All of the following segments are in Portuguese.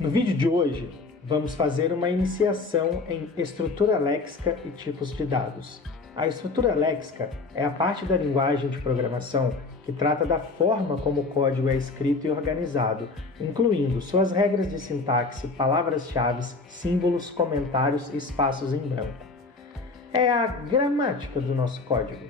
No vídeo de hoje, vamos fazer uma iniciação em estrutura léxica e tipos de dados. A estrutura léxica é a parte da linguagem de programação que trata da forma como o código é escrito e organizado, incluindo suas regras de sintaxe, palavras-chave, símbolos, comentários e espaços em branco. É a gramática do nosso código.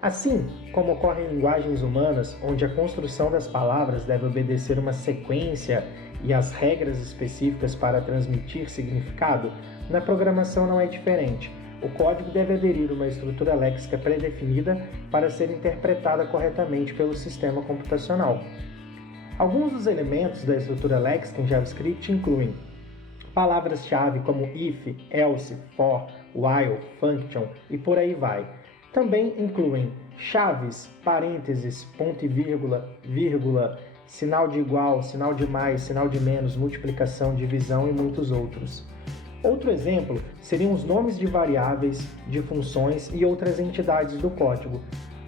Assim como ocorre em linguagens humanas, onde a construção das palavras deve obedecer uma sequência e as regras específicas para transmitir significado, na programação não é diferente. O código deve aderir a uma estrutura léxica pré-definida para ser interpretada corretamente pelo sistema computacional. Alguns dos elementos da estrutura léxica em JavaScript incluem palavras-chave como if, else, for, while, function e por aí vai. Também incluem chaves, parênteses, ponto e vírgula, vírgula, sinal de igual, sinal de mais, sinal de menos, multiplicação, divisão e muitos outros. Outro exemplo seriam os nomes de variáveis, de funções e outras entidades do código.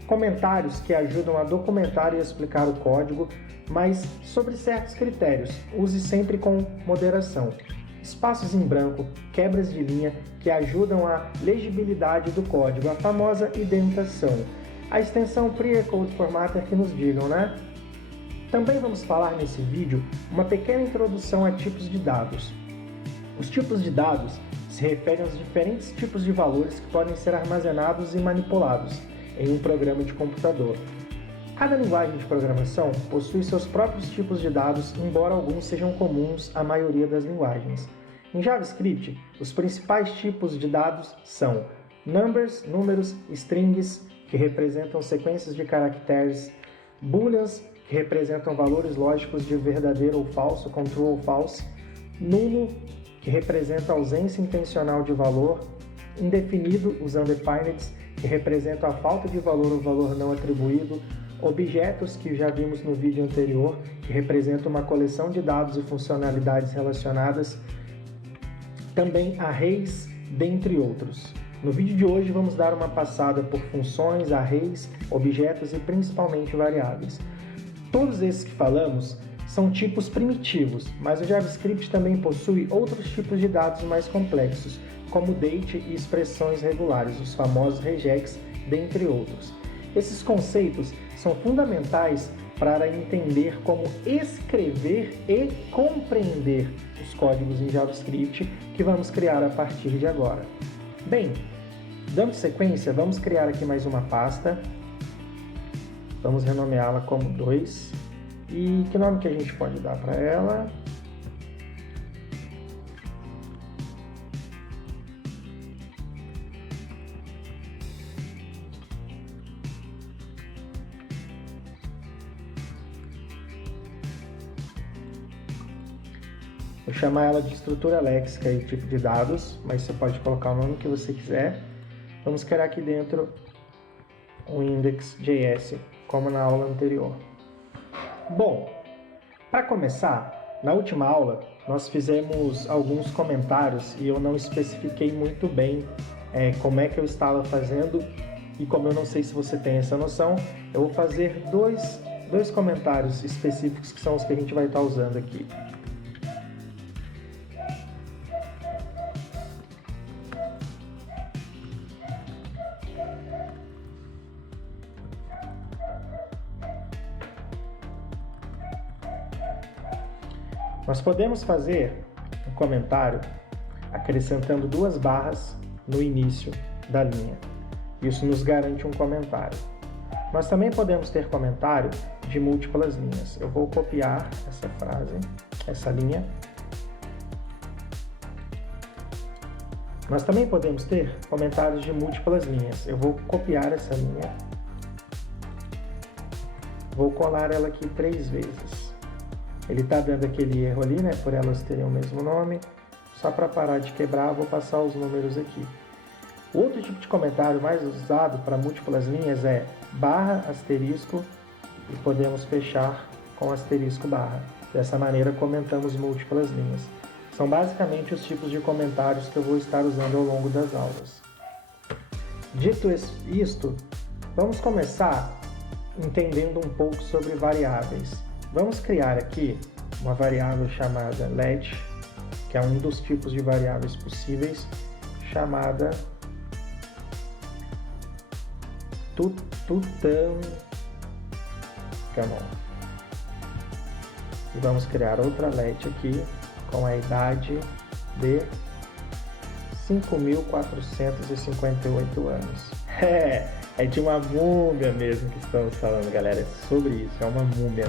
Comentários que ajudam a documentar e explicar o código, mas sobre certos critérios, use sempre com moderação. Espaços em branco, quebras de linha que ajudam a legibilidade do código, a famosa indentação. A extensão Prior Code Formatter que nos digam, né? Também vamos falar nesse vídeo uma pequena introdução a tipos de dados. Os tipos de dados se referem aos diferentes tipos de valores que podem ser armazenados e manipulados em um programa de computador. Cada linguagem de programação possui seus próprios tipos de dados, embora alguns sejam comuns à maioria das linguagens. Em JavaScript, os principais tipos de dados são numbers, números, strings, que representam sequências de caracteres, booleans, que representam valores lógicos de verdadeiro ou falso, com true ou false, nulo, que representa a ausência intencional de valor, indefinido, os undefined, que representam a falta de valor ou valor não atribuído, objetos, que já vimos no vídeo anterior, que representam uma coleção de dados e funcionalidades relacionadas, também arrays, dentre outros. No vídeo de hoje vamos dar uma passada por funções, arrays, objetos e principalmente variáveis. Todos esses que falamos são tipos primitivos, mas o JavaScript também possui outros tipos de dados mais complexos, como date e expressões regulares, os famosos regex, dentre outros. Esses conceitos são fundamentais para entender como escrever e compreender os códigos em JavaScript que vamos criar a partir de agora. Bem, dando sequência, vamos criar aqui mais uma pasta. Vamos renomeá-la como 2. E que nome que a gente pode dar para ela? Vou chamar ela de estrutura léxica e tipo de dados, mas você pode colocar o nome que você quiser. Vamos criar aqui dentro um index.js, como na aula anterior. Bom, para começar, na última aula nós fizemos alguns comentários e eu não especifiquei muito bem como é que eu estava fazendo, e como eu não sei se você tem essa noção, eu vou fazer dois comentários específicos que são os que a gente vai estar usando aqui. Nós podemos fazer um comentário acrescentando 2 barras no início da linha. Isso nos garante um comentário. Nós também podemos ter comentário de múltiplas linhas. Eu vou copiar essa frase, essa linha. Nós também podemos ter comentários de múltiplas linhas. Eu vou copiar essa linha. Vou colar ela aqui 3 vezes. Ele está dando aquele erro ali, né, por elas terem o mesmo nome. Só para parar de quebrar, vou passar os números aqui. O outro tipo de comentário mais usado para múltiplas linhas é barra, asterisco, e podemos fechar com asterisco barra. Dessa maneira comentamos múltiplas linhas. São basicamente os tipos de comentários que eu vou estar usando ao longo das aulas. Dito isto, vamos começar entendendo um pouco sobre variáveis. Vamos criar aqui uma variável chamada let, que é um dos tipos de variáveis possíveis, chamada Tutankhamon. E vamos criar outra let aqui com a idade de 5.458 anos. É de uma múmia mesmo que estamos falando, galera. É sobre isso, é uma múmia.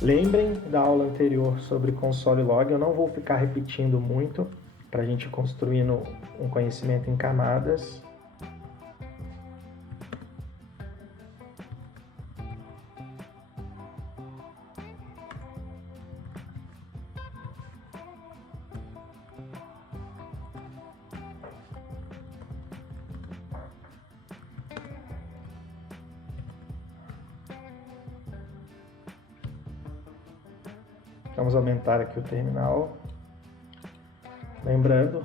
Lembrem da aula anterior sobre console log, eu não vou ficar repetindo muito para a gente construindo um conhecimento em camadas. Vamos aumentar aqui o terminal. Lembrando,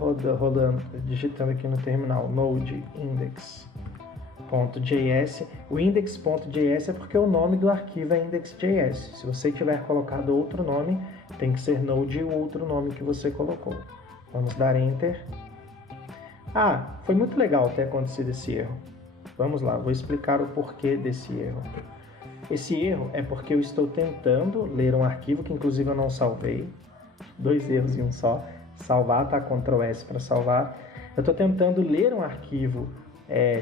digitando aqui no terminal node index.js. O index.js é porque o nome do arquivo é index.js. Se você tiver colocado outro nome, tem que ser node e o outro nome que você colocou. Vamos dar enter. Foi muito legal ter acontecido esse erro. Vamos lá, vou explicar o porquê desse erro. Esse erro é porque eu estou tentando ler um arquivo que inclusive eu não salvei. 2 erros em um só. Salvar, tá? Ctrl S para salvar. Eu estou tentando ler um arquivo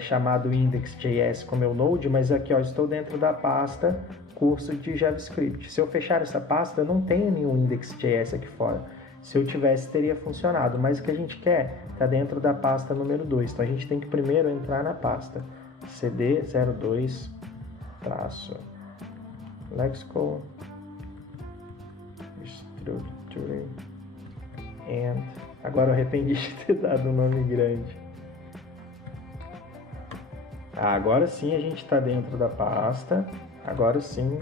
chamado index.js com meu node, mas aqui eu estou dentro da pasta curso de JavaScript. Se eu fechar essa pasta, eu não tenho nenhum index.js aqui fora. Se eu tivesse, teria funcionado, mas o que a gente quer está dentro da pasta número 2. Então a gente tem que primeiro entrar na pasta cd02 lexical structure and agora eu arrependi de ter dado um nome grande. Agora sim a gente está dentro da pasta, agora sim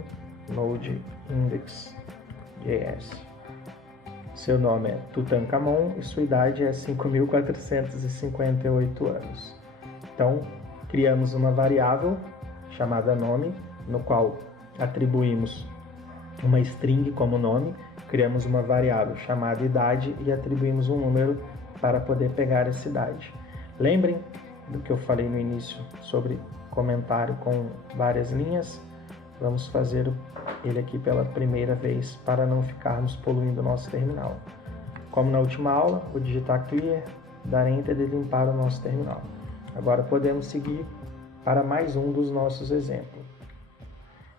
node index.js. Seu nome é Tutankhamon e sua idade é 5.458 anos. Então criamos uma variável chamada nome, no qual atribuímos uma string como nome, criamos uma variável chamada idade e atribuímos um número para poder pegar essa idade. Lembrem do que eu falei no início sobre comentário com várias linhas. Vamos fazer ele aqui pela primeira vez para não ficarmos poluindo o nosso terminal. Como na última aula, vou digitar clear, dar enter e limpar o nosso terminal. Agora podemos seguir para mais um dos nossos exemplos.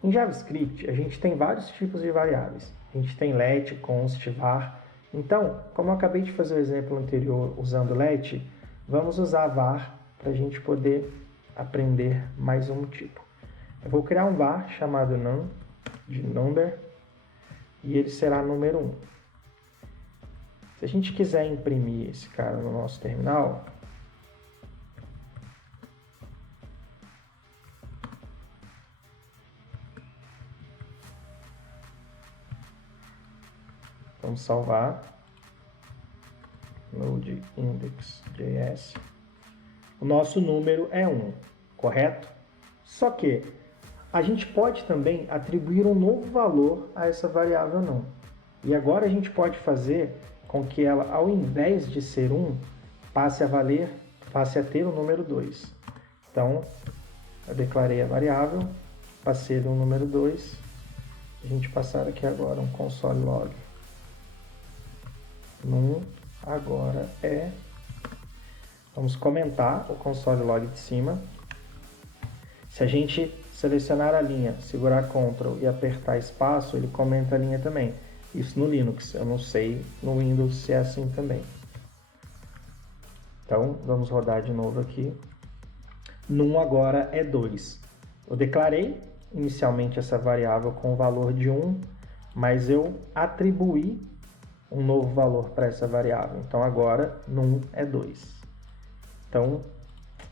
Em JavaScript, a gente tem vários tipos de variáveis. A gente tem let, const, var. Então, como eu acabei de fazer o exemplo anterior usando let, vamos usar var para a gente poder aprender mais um tipo. Eu vou criar um var chamado num, de number, e ele será número 1. Se a gente quiser imprimir esse cara no nosso terminal, vamos salvar, node index.js. O nosso número é 1, correto? Só que a gente pode também atribuir um novo valor a essa variável não. E agora a gente pode fazer com que ela, ao invés de ser 1, passe a ter o número 2. Então, eu declarei a variável, passei o número 2, a gente passar aqui agora um console log. Num agora é... Vamos comentar o console log de cima. Se a gente selecionar a linha, segurar Ctrl e apertar espaço, ele comenta a linha também. Isso no Linux, eu não sei no Windows se é assim também. Então, vamos rodar de novo aqui. Num agora é 2. Eu declarei inicialmente essa variável com o valor de 1, mas eu atribuí um novo valor para essa variável. Então agora num é 2. Então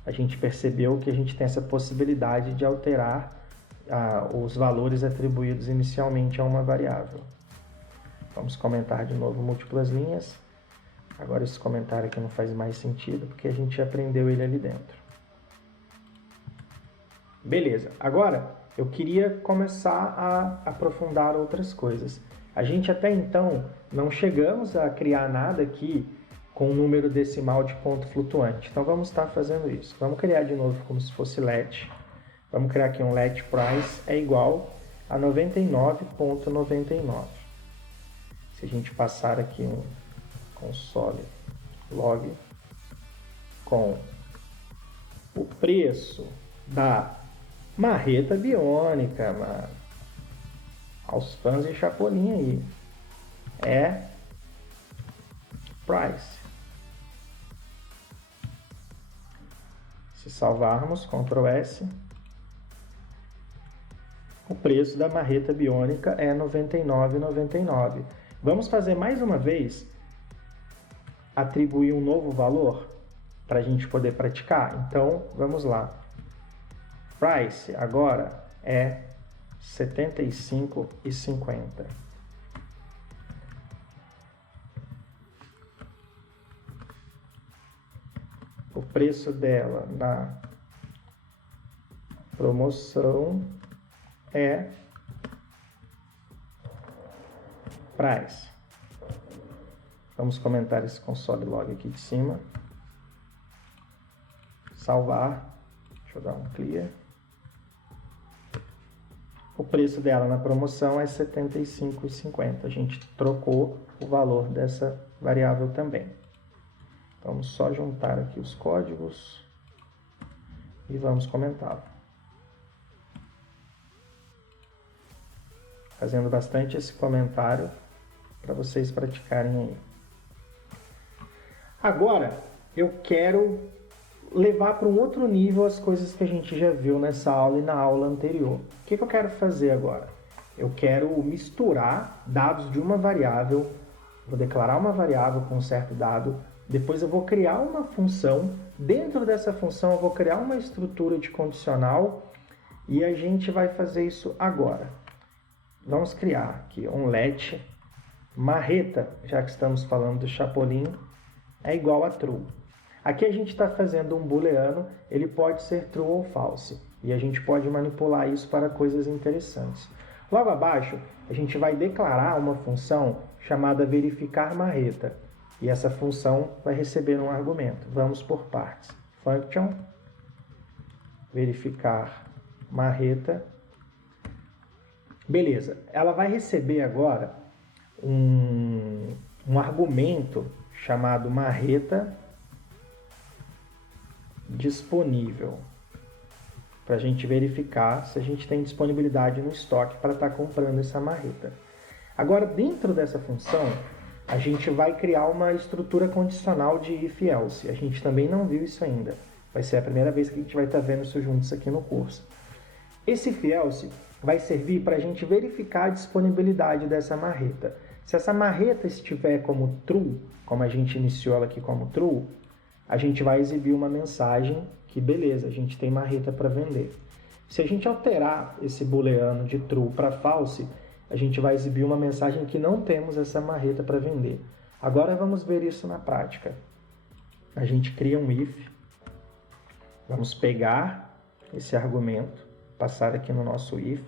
a gente percebeu que a gente tem essa possibilidade de alterar os valores atribuídos inicialmente a uma variável. Vamos comentar de novo múltiplas linhas. Agora esse comentário aqui não faz mais sentido porque a gente aprendeu ele ali dentro. Beleza, agora eu queria começar a aprofundar outras coisas. A gente até então não chegamos a criar nada aqui com um número decimal de ponto flutuante. Então vamos estar fazendo isso. Vamos criar de novo como se fosse let. Vamos criar aqui um let price é igual a 99,99. Se a gente passar aqui um console log com o preço da marreta biônica, mano, aos fãs de Chapolin aí, é price. Se salvarmos, Ctrl S, o preço da marreta biônica é R$ 99,99. Vamos fazer mais uma vez, atribuir um novo valor para a gente poder praticar? Então, vamos lá. Price agora é R$ 75,50. O preço dela na promoção é price. Vamos comentar esse console log aqui de cima. Salvar. Deixa eu dar um clear. O preço dela na promoção é R$ 75,50. A gente trocou o valor dessa variável também. Vamos só juntar aqui os códigos e vamos comentá-lo. Fazendo bastante esse comentário para vocês praticarem aí. Agora, eu quero levar para um outro nível as coisas que a gente já viu nessa aula e na aula anterior. O que eu quero fazer agora? Eu quero misturar dados de uma variável, vou declarar uma variável com um certo dado, depois eu vou criar uma função, dentro dessa função eu vou criar uma estrutura de condicional e a gente vai fazer isso agora. Vamos criar aqui um let marreta, já que estamos falando do Chapolin, é igual a true. Aqui a gente está fazendo um booleano, ele pode ser true ou false, e a gente pode manipular isso para coisas interessantes. Logo abaixo, a gente vai declarar uma função chamada verificar marreta, e essa função vai receber um argumento. Vamos por partes. Function, verificar marreta. Beleza, ela vai receber agora um argumento chamado marreta disponível, para a gente verificar se a gente tem disponibilidade no estoque para estar comprando essa marreta. Agora, dentro dessa função, a gente vai criar uma estrutura condicional de if-else. A gente também não viu isso ainda. Vai ser a primeira vez que a gente vai estar vendo isso juntos aqui no curso. Esse if-else vai servir para a gente verificar a disponibilidade dessa marreta. Se essa marreta estiver como true, como a gente iniciou ela aqui como true, a gente vai exibir uma mensagem que, beleza, a gente tem marreta para vender. Se a gente alterar esse booleano de true para false, a gente vai exibir uma mensagem que não temos essa marreta para vender. Agora vamos ver isso na prática. A gente cria um if, vamos pegar esse argumento, passar aqui no nosso if,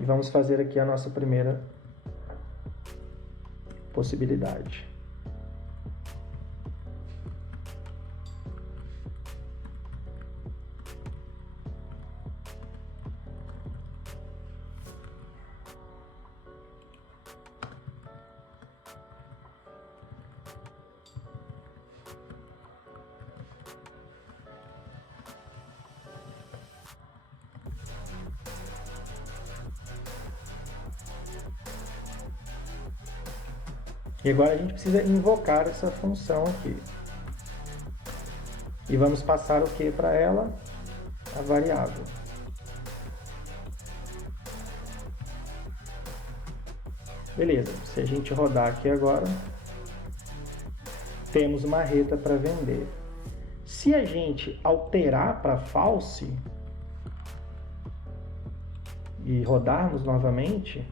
e vamos fazer aqui a nossa primeira possibilidade. E agora a gente precisa invocar essa função aqui. E vamos passar o que para ela? A variável. Beleza, se a gente rodar aqui agora, temos marreta para vender. Se a gente alterar para false e rodarmos novamente,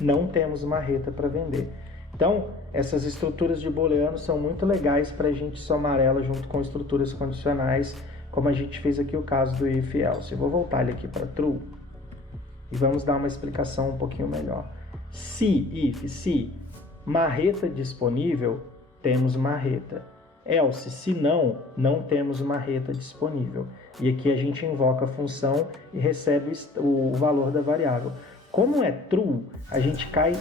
não temos marreta para vender. Então, essas estruturas de booleano são muito legais para a gente somar elas junto com estruturas condicionais como a gente fez aqui o caso do if else. Eu vou voltar ele aqui para true e vamos dar uma explicação um pouquinho melhor. Se marreta disponível, temos marreta. Else, se não, não temos marreta disponível. E aqui a gente invoca a função e recebe o valor da variável. Como é true, a gente cai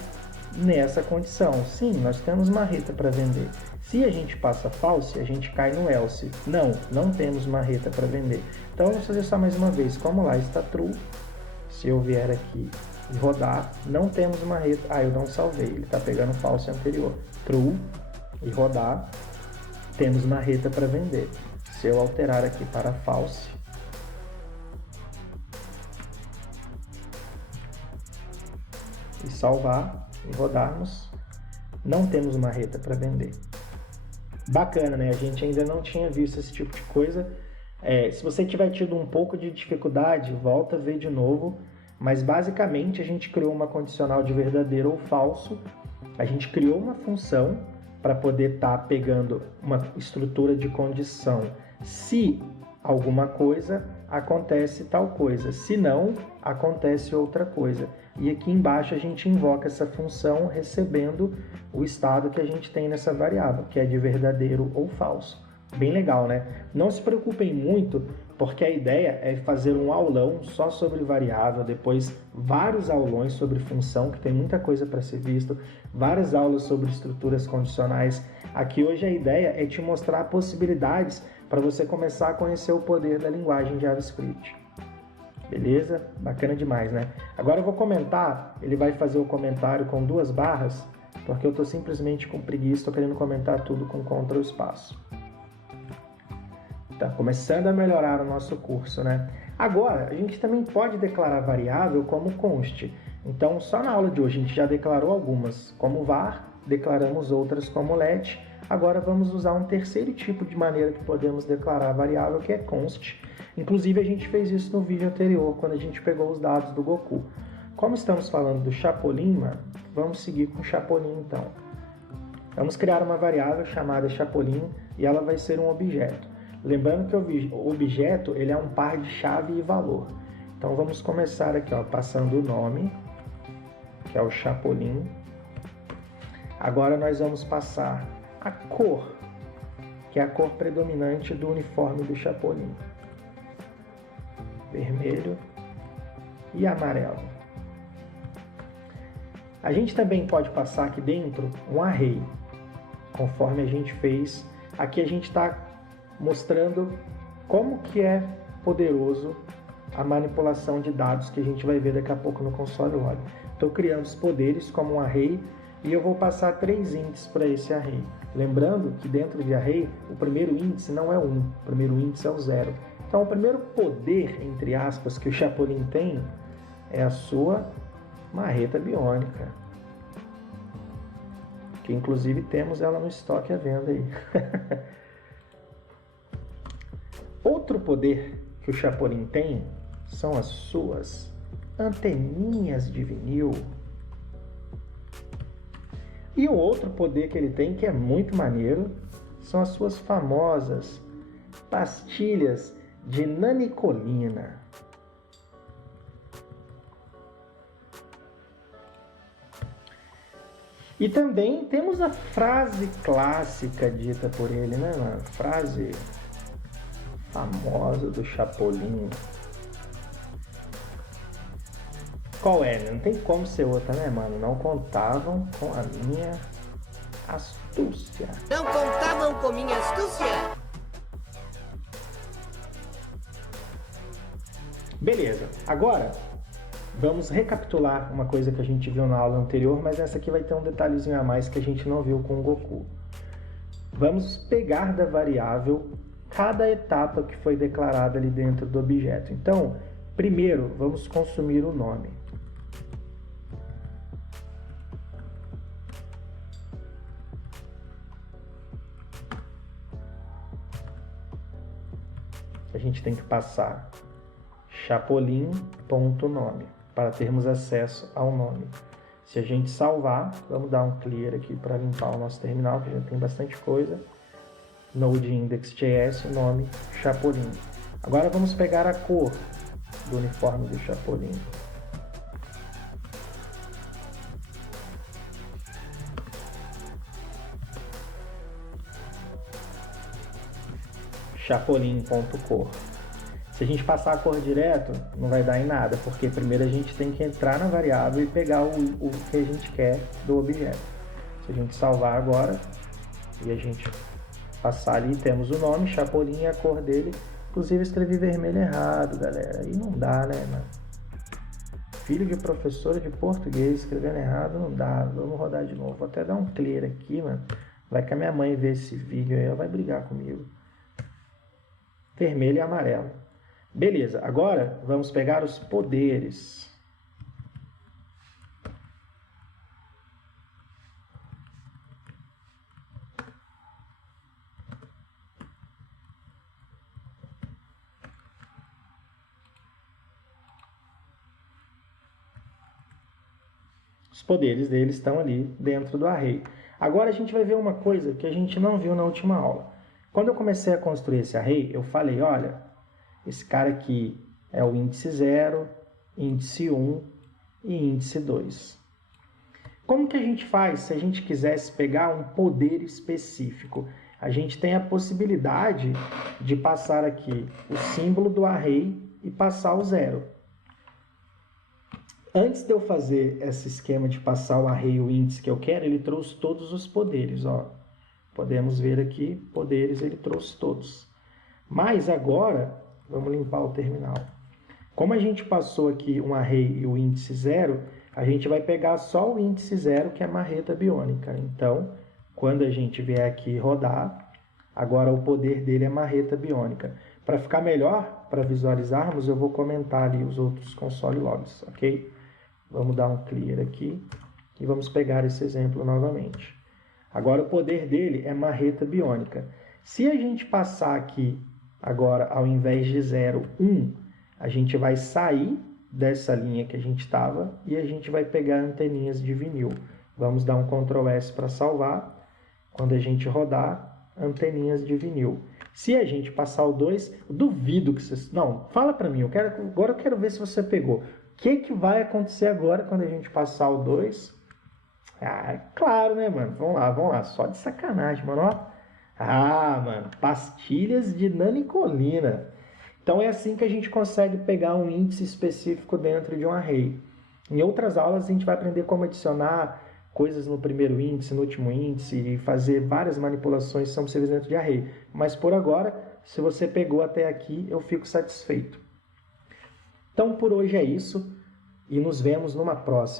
nessa condição. Sim, nós temos marreta para vender. Se a gente passa false, a gente cai no else. Não, não temos marreta para vender. Então vamos fazer só mais uma vez. Como lá está true, se eu vier aqui e rodar, não temos marreta. Ah, eu não salvei, ele está pegando false anterior. True e rodar, temos marreta para vender. Se eu alterar aqui para false, e salvar e rodarmos, não temos marreta para vender. Bacana, né? A gente ainda não tinha visto esse tipo de coisa. Se você tiver tido um pouco de dificuldade, volta a ver de novo. Mas basicamente a gente criou uma condicional de verdadeiro ou falso. A gente criou uma função para poder estar pegando uma estrutura de condição. Se alguma coisa, acontece tal coisa. Se não, acontece outra coisa. E aqui embaixo a gente invoca essa função recebendo o estado que a gente tem nessa variável, que é de verdadeiro ou falso. Bem legal, né? Não se preocupem muito, porque a ideia é fazer um aulão só sobre variável, depois vários aulões sobre função, que tem muita coisa para ser visto, várias aulas sobre estruturas condicionais. Aqui hoje a ideia é te mostrar possibilidades para você começar a conhecer o poder da linguagem JavaScript. Beleza? Bacana demais, né? Agora eu vou comentar, ele vai fazer o comentário com 2 barras, porque eu estou simplesmente com preguiça, estou querendo comentar tudo com Ctrl espaço. Tá começando a melhorar o nosso curso, né? Agora, a gente também pode declarar variável como const. Então, só na aula de hoje a gente já declarou algumas como var, declaramos outras como let. Agora vamos usar um terceiro tipo de maneira que podemos declarar variável, que é const. Inclusive, a gente fez isso no vídeo anterior, quando a gente pegou os dados do Goku. Como estamos falando do Chapolin, vamos seguir com o Chapolin, então. Vamos criar uma variável chamada Chapolin e ela vai ser um objeto. Lembrando que o objeto ele é um par de chave e valor. Então, vamos começar aqui, passando o nome, que é o Chapolin. Agora, nós vamos passar a cor, que é a cor predominante do uniforme do Chapolin. Vermelho e amarelo. A gente também pode passar aqui dentro um array, conforme a gente fez. Aqui a gente está mostrando como que é poderoso a manipulação de dados que a gente vai ver daqui a pouco no console log. Estou criando os poderes como um array e eu vou passar 3 índices para esse array. Lembrando que dentro de array, o primeiro índice não é 1, o primeiro índice é o 0. Então, o primeiro poder, entre aspas, que o Chapolin tem é a sua marreta biônica. Que, inclusive, temos ela no estoque à venda aí. Outro poder que o Chapolin tem são as suas anteninhas de vinil. E o outro poder que ele tem, que é muito maneiro, são as suas famosas pastilhas de nanicolina. E também temos a frase clássica dita por ele, né, mano? Frase famosa do Chapolin. Qual é? Não tem como ser outra, né, mano? Não contavam com a minha astúcia. Não contavam com minha astúcia. Beleza. Agora, vamos recapitular uma coisa que a gente viu na aula anterior, mas essa aqui vai ter um detalhezinho a mais que a gente não viu com o Goku. Vamos pegar da variável cada etapa que foi declarada ali dentro do objeto. Então, primeiro, vamos consumir o nome. A gente tem que passar chapolin.nome para termos acesso ao nome. Se a gente salvar, vamos dar um clear aqui para limpar o nosso terminal, que já tem bastante coisa. Node index.js, nome Chapolin. Agora vamos pegar a cor do uniforme do Chapolin. Chapolin.cor. Se a gente passar a cor direto, não vai dar em nada, porque primeiro a gente tem que entrar na variável e pegar o que a gente quer do objeto. Se a gente salvar agora e a gente passar ali, temos o nome, Chapolin e a cor dele. Inclusive escrevi vermelho errado, galera. Aí não dá, né, mano? Filho de professora de português, escrevendo errado, não dá. Vamos rodar de novo. Vou até dar um clear aqui, mano. Vai que a minha mãe vê esse vídeo aí, ela vai brigar comigo. Vermelho e amarelo. Beleza, agora vamos pegar os poderes. Os poderes deles estão ali dentro do array. Agora a gente vai ver uma coisa que a gente não viu na última aula. Quando eu comecei a construir esse array, eu falei, olha, esse cara aqui é o índice 0, índice 1 e índice 2. Como que a gente faz se a gente quisesse pegar um poder específico? A gente tem a possibilidade de passar aqui o símbolo do array e passar o 0. Antes de eu fazer esse esquema de passar o array e o índice que eu quero, ele trouxe todos os poderes, ó. Podemos ver aqui, poderes, ele trouxe todos. Mas agora, vamos limpar o terminal. Como a gente passou aqui um array e o índice 0, a gente vai pegar só o índice 0, que é a marreta biônica. Então, quando a gente vier aqui rodar, agora o poder dele é marreta biônica. Para ficar melhor, para visualizarmos, eu vou comentar ali os outros console logs, ok? Vamos dar um clear aqui e vamos pegar esse exemplo novamente. Agora o poder dele é marreta biônica. Se a gente passar aqui, agora ao invés de 0, 1, a gente vai sair dessa linha que a gente estava e a gente vai pegar anteninhas de vinil. Vamos dar um Ctrl S para salvar. Quando a gente rodar, anteninhas de vinil. Se a gente passar o 2, duvido que vocês... Não, fala para mim, agora eu quero ver se você pegou. O que vai acontecer agora quando a gente passar o 2? Ah, claro, né, mano? Vamos lá. Só de sacanagem, mano, ó. Ah, mano, pastilhas de nanicolina. Então é assim que a gente consegue pegar um índice específico dentro de um array. Em outras aulas a gente vai aprender como adicionar coisas no primeiro índice, no último índice e fazer várias manipulações que são possíveis dentro de array. Mas por agora, se você pegou até aqui, eu fico satisfeito. Então por hoje é isso e nos vemos numa próxima.